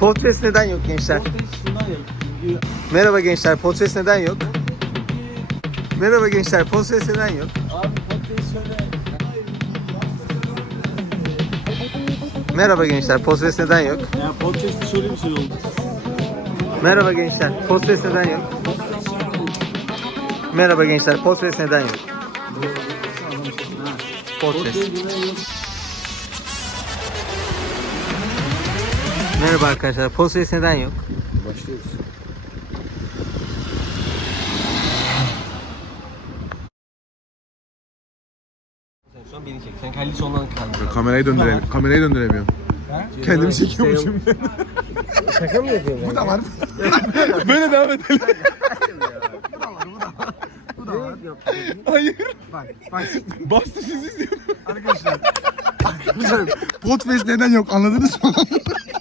Podcast neden yok gençler? Podcast şundan yok. Çünkü Merhaba gençler, podcast neden yok? Merhaba gençler, podcast neden yok? abi podcast şöyle Merhaba gençler, podcast neden yok? yani podcast'te şöyle bir şey oldu. Merhaba gençler, podcast neden yok? Merhaba gençler, podcast neden yok? Podcast. Podcast Merhaba arkadaşlar, podcast neden yok? Başlıyoruz. Sen şu an beni çek. Sen kendi sondan kaldın. Kamerayı döndürelim. Kamerayı döndüremiyorum. Kendimi çekiyormuşum. Şaka mı yapıyorsun? Bu da var. Böyle devam edelim. Hayır. Bak, bak. Bastı siz izliyorsunuz. Arkadaşlar. Podcast neden yok anladınız mı?